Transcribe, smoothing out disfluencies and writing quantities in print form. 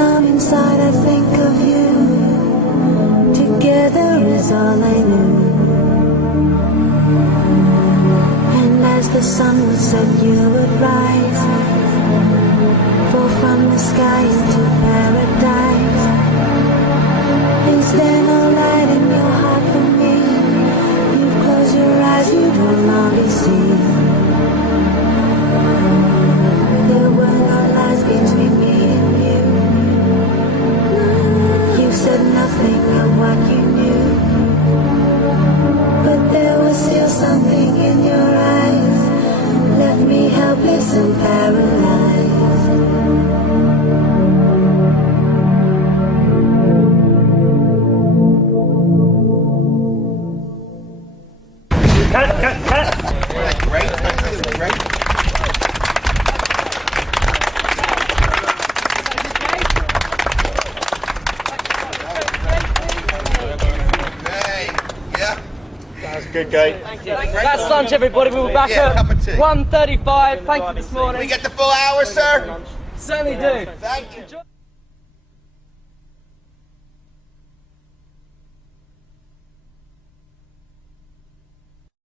down inside I think of you. Together is all I knew. And as the sun would set, you would rise, fall from the sky into paradise. Is there no light in your heart for me? You close your eyes, you don't longer see. There were no lies between me and you. You said nothing of what you knew, but there was still something in your eyes, left me helpless and paralyzed. Cut. Great. That was a good game. Thank you. That's lunch, everybody. We were back at 1:35. Thank you this morning. We get the full hour, sir? Certainly do. Thank you.